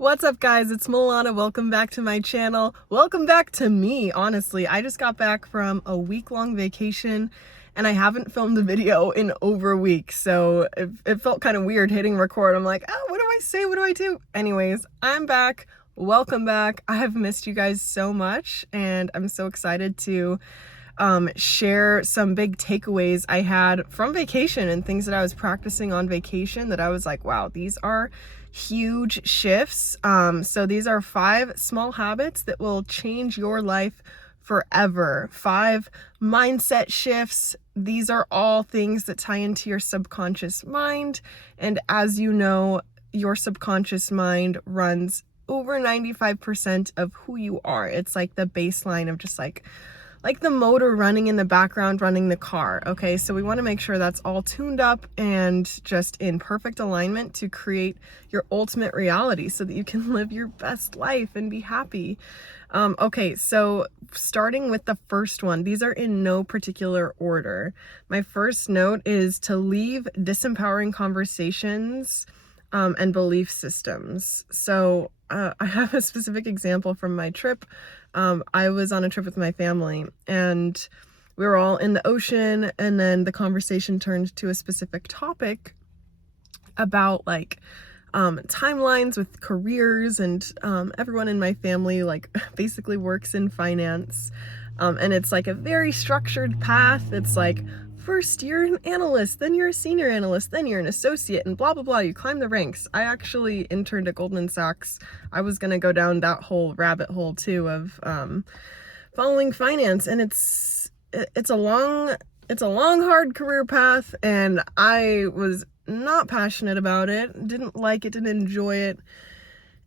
What's up, guys? It's Milana. Welcome back to my channel. Welcome back to me, honestly. I just got back from a week-long vacation and I haven't filmed a video in over a week, so it felt kind of weird hitting record. I'm like, oh, what do I say? What do I do? Anyways, I'm back. Welcome back. I have missed you guys so much and I'm so excited to share some big takeaways I had from vacation and things that I was practicing on vacation that I was like, wow, these are huge shifts. So these are 5 small habits that will change your life forever. 5 mindset shifts. These are all things that tie into your subconscious mind. And as you know, your subconscious mind runs over 95% of who you are. It's like the baseline of just like the motor running in the background, running the car. Okay, so we want to make sure that's all tuned up and just in perfect alignment to create your ultimate reality so that you can live your best life and be happy. Okay, so starting with the first one, these are in no particular order. My first note is to leave disempowering conversations and belief systems. So I have a specific example from my trip. I was on a trip with my family and we were all in the ocean, and then the conversation turned to a specific topic about like timelines with careers, and everyone in my family like basically works in finance, and it's like a very structured path. It's like, first you're an analyst, then you're a senior analyst, then you're an associate, and blah blah blah, you climb the ranks. I actually interned at Goldman Sachs. I was gonna go down that whole rabbit hole too of following finance, and it's a long hard career path, and I was not passionate about it, didn't like it, didn't enjoy it.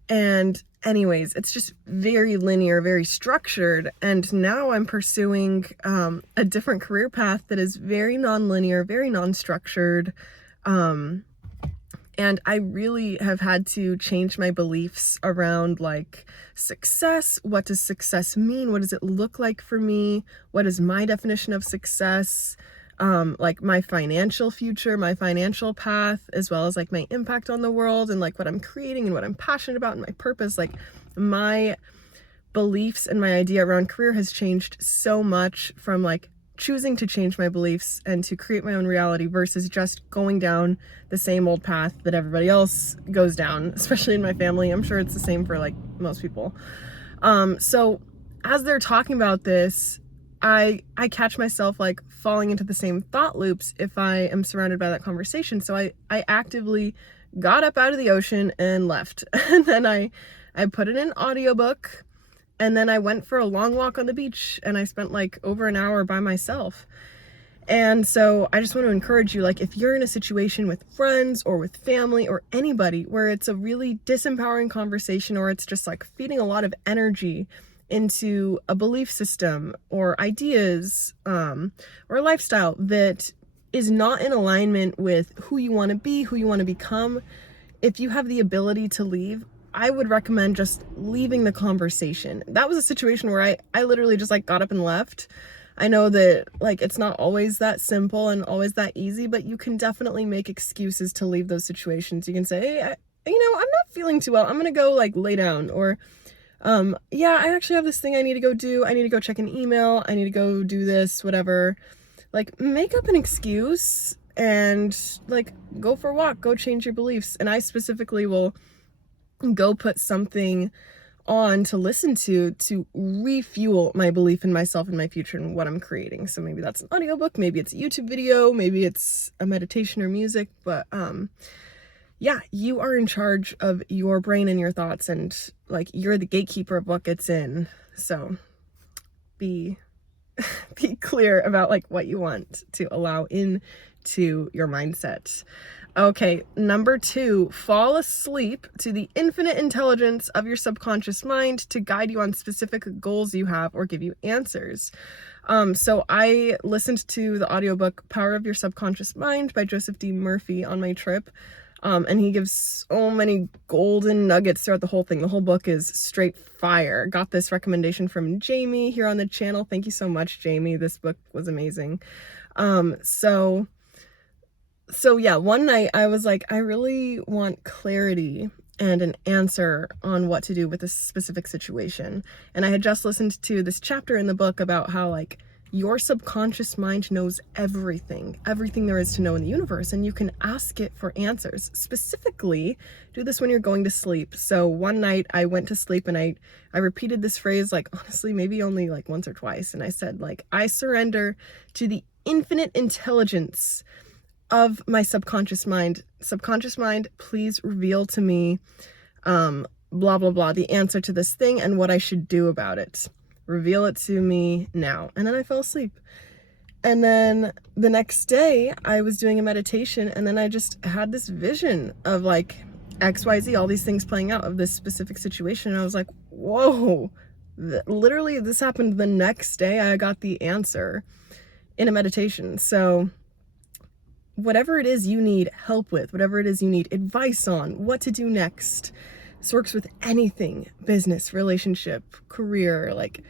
And anyways, it's just very linear, very structured. And now I'm pursuing a different career path that is very non-linear, very non-structured. And I really have had to change my beliefs around like success. What does success mean? What does it look like for me? What is my definition of success? Like my financial future, my financial path, as well as like my impact on the world and like what I'm creating and what I'm passionate about and my purpose. Like my beliefs and my idea around career has changed so much from like choosing to change my beliefs and to create my own reality versus just going down the same old path that everybody else goes down, especially in my family. I'm sure it's the same for like most people. So as they're talking about this, I catch myself like falling into the same thought loops if I am surrounded by that conversation. So I actively got up out of the ocean and left. And then I put in an audiobook, and then I went for a long walk on the beach, and I spent like over an hour by myself. And so I just want to encourage you, like if you're in a situation with friends or with family or anybody where it's a really disempowering conversation, or it's just like feeding a lot of energy into a belief system or ideas or a lifestyle that is not in alignment with who you want to be, who you want to become, if you have the ability to leave, I would recommend just leaving the conversation. That was a situation where I literally just like got up and left. I know that like it's not always that simple and always that easy, but you can definitely make excuses to leave those situations. You can say, hey, I'm not feeling too well. I'm gonna go like lay down, or yeah, I actually have this thing I need to go do. I need to go check an email. I need to go do this, whatever. Like, make up an excuse and like go for a walk, go change your beliefs. And I specifically will go put something on to listen to refuel my belief in myself and my future and what I'm creating. So maybe that's an audiobook, maybe it's a YouTube video, maybe it's a meditation or music, but yeah, you are in charge of your brain and your thoughts, and like you're the gatekeeper of what gets in. So be clear about like what you want to allow into your mindset. Okay, number 2, fall asleep to the infinite intelligence of your subconscious mind to guide you on specific goals you have or give you answers. So I listened to the audiobook Power of Your Subconscious Mind by Joseph D. Murphy on my trip. And he gives so many golden nuggets throughout the whole thing. The whole book is straight fire. Got this recommendation from Jamie here on the channel. Thank you so much, Jamie. This book was amazing. So yeah, one night I was like, I really want clarity and an answer on what to do with a specific situation. And I had just listened to this chapter in the book about how like your subconscious mind knows everything there is to know in the universe, and you can ask it for answers. Specifically, do this when you're going to sleep. So one night I went to sleep and I repeated this phrase, like honestly maybe only like once or twice, and I said like, I surrender to the infinite intelligence of my subconscious mind. Subconscious mind, please reveal to me blah blah blah, the answer to this thing and what I should do about it. Reveal it to me now. And then I fell asleep. And then the next day I was doing a meditation, and then I just had this vision of like XYZ, all these things playing out of this specific situation. And I was like, whoa, literally this happened the next day. I got the answer in a meditation. So whatever it is you need help with, whatever it is you need advice on, what to do next, this works with anything: business, relationship, career, like,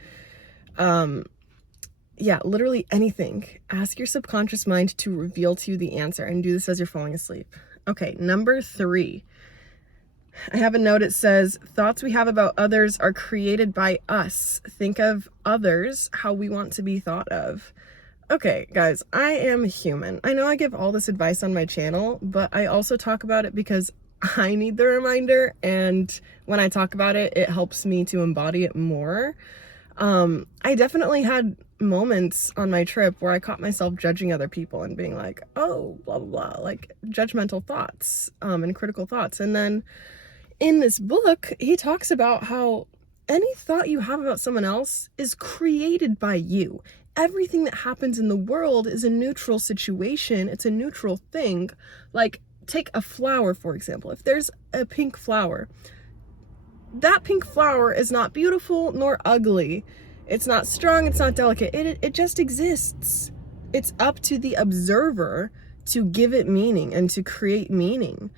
yeah, literally anything. Ask your subconscious mind to reveal to you the answer, and do this as you're falling asleep. Okay, number 3. I have a note. It says, thoughts we have about others are created by us. Think of others how we want to be thought of. Okay, guys, I am human. I know I give all this advice on my channel, but I also talk about it because I need the reminder, and when I talk about it, it helps me to embody it more. I definitely had moments on my trip where I caught myself judging other people and being like, oh, blah, blah, blah, like judgmental thoughts, and critical thoughts. And then in this book, he talks about how any thought you have about someone else is created by you. Everything that happens in the world is a neutral situation. It's a neutral thing. Like, take a flower, for example. If there's a pink flower, that pink flower is not beautiful nor ugly. It's not strong, it's not delicate. It just exists. It's up to the observer to give it meaning and to create meaning.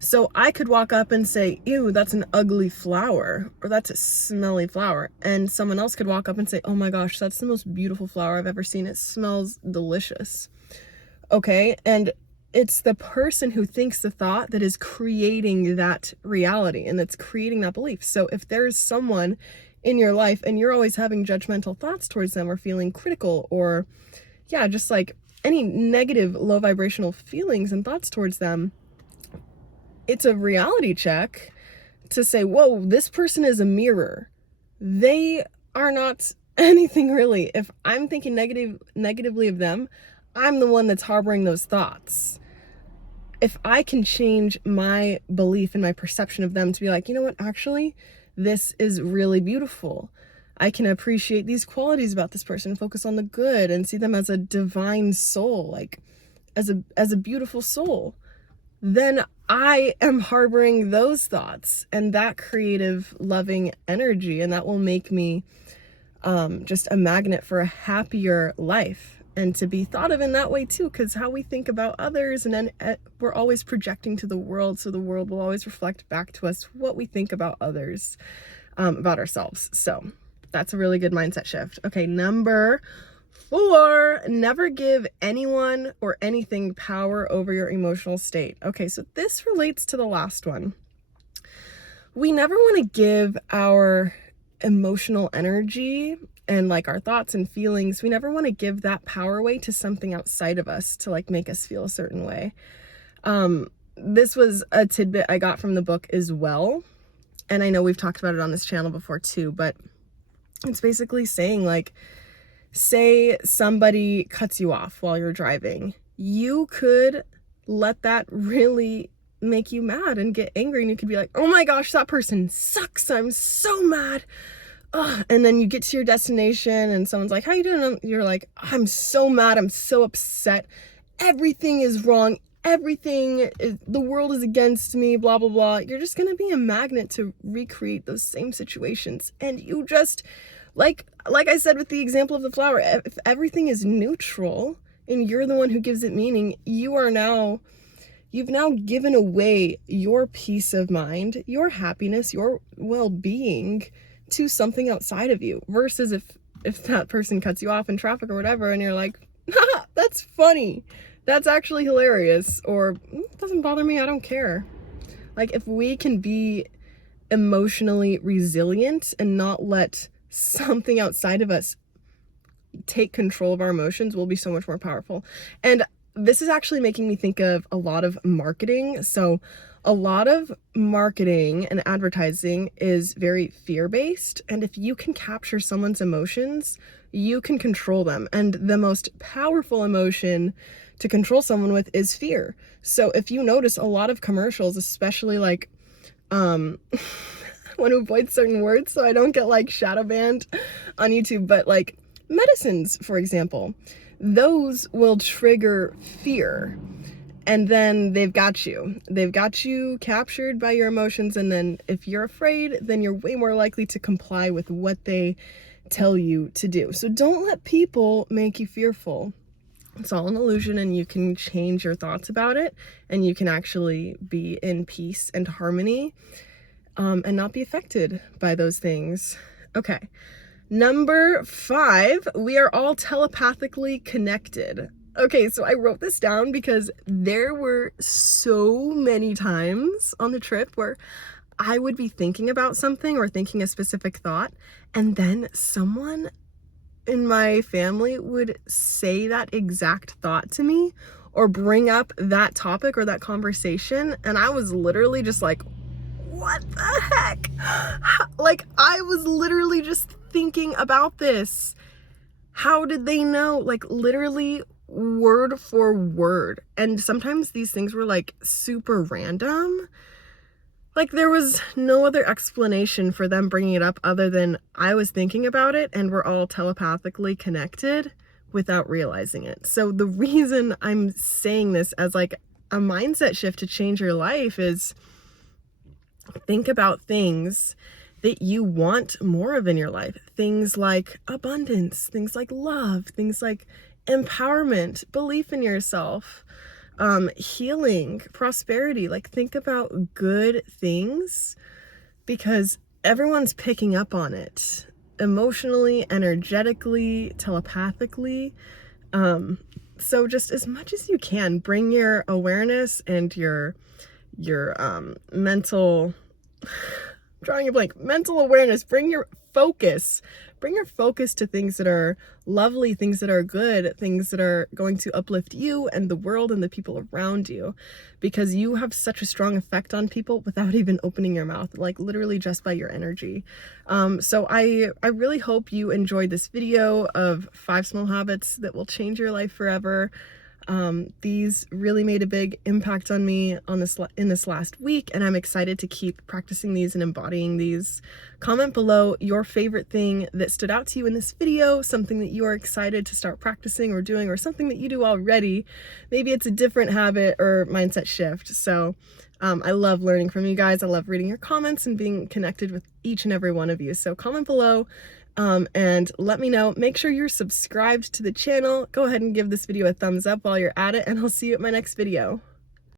So I could walk up and say, ew, that's an ugly flower, or that's a smelly flower. And someone else could walk up and say, oh my gosh, that's the most beautiful flower I've ever seen. It smells delicious. Okay, and it's the person who thinks the thought that is creating that reality, and that's creating that belief. So if there's someone in your life and you're always having judgmental thoughts towards them, or feeling critical, or yeah, just like any negative low vibrational feelings and thoughts towards them, it's a reality check to say, whoa, this person is a mirror. They are not anything really. If I'm thinking negatively of them, I'm the one that's harboring those thoughts. If I can change my belief and my perception of them to be like, you know what, actually, this is really beautiful. I can appreciate these qualities about this person, focus on the good, and see them as a divine soul, like as a beautiful soul. Then I am harboring those thoughts and that creative, loving energy, and that will make me just a magnet for a happier life, and to be thought of in that way too, because how we think about others, and then we're always projecting to the world, so the world will always reflect back to us what we think about others, about ourselves. So that's a really good mindset shift. Okay, number 4, never give anyone or anything power over your emotional state. Okay, so this relates to the last one. We never want to give our emotional energy and like our thoughts and feelings, we never want to give that power away to something outside of us to like make us feel a certain way. This was a tidbit I got from the book as well, and I know we've talked about it on this channel before too, but it's basically saying like, say somebody cuts you off while you're driving, you could let that really make you mad and get angry, and you could be like, oh my gosh, that person sucks, I'm so mad. Ugh. And then you get to your destination and someone's like, how you doing? And you're like, I'm so mad, I'm so upset, everything is wrong, the world is against me, blah blah blah. You're just gonna be a magnet to recreate those same situations. And you just, like I said with the example of the flower, if everything is neutral and you're the one who gives it meaning, you've now given away your peace of mind, your happiness, your well-being to something outside of you. Versus if that person cuts you off in traffic or whatever, and you're like, haha, that's funny, that's actually hilarious, or it doesn't bother me, I don't care. Like, if we can be emotionally resilient and not let something outside of us take control of our emotions, we'll be so much more powerful. And this is actually making me think of a lot of marketing. So a lot of marketing and advertising is very fear-based, and if you can capture someone's emotions, you can control them. And the most powerful emotion to control someone with is fear. So if you notice a lot of commercials, especially like I want to avoid certain words so I don't get like shadow banned on YouTube, but like medicines, for example, those will trigger fear, and then they've got you captured by your emotions. And then if you're afraid, then you're way more likely to comply with what they tell you to do. So don't let people make you fearful. It's all an illusion, and you can change your thoughts about it, and you can actually be in peace and harmony, and not be affected by those things. Okay. Number 5, we are all telepathically connected. Okay, so I wrote this down because there were so many times on the trip where I would be thinking about something or thinking a specific thought, and then someone in my family would say that exact thought to me or bring up that topic or that conversation, and I was literally just like, what the heck? Like, I was literally just thinking about this. How did they know? Like, literally word for word. And sometimes these things were like super random. Like, there was no other explanation for them bringing it up other than I was thinking about it and we're all telepathically connected without realizing it. So the reason I'm saying this as like a mindset shift to change your life is think about things that you want more of in your life. Things like abundance, things like love, things like empowerment, belief in yourself, healing, prosperity. Like, think about good things because everyone's picking up on it emotionally, energetically, telepathically. So just as much as you can, bring your awareness and your mental drawing a blank, mental awareness, bring your focus to things that are lovely, things that are good, things that are going to uplift you and the world and the people around you, because you have such a strong effect on people without even opening your mouth, like literally just by your energy. So I really hope you enjoyed this video of 5 small habits that will change your life forever. These really made a big impact on me in this last week, and I'm excited to keep practicing these and embodying these. Comment below your favorite thing that stood out to you in this video, something that you are excited to start practicing or doing, or something that you do already. Maybe it's a different habit or mindset shift. So I love learning from you guys. I love reading your comments and being connected with each and every one of you. So comment below. And let me know. Make sure you're subscribed to the channel. Go ahead and give this video a thumbs up while you're at it, and I'll see you at my next video.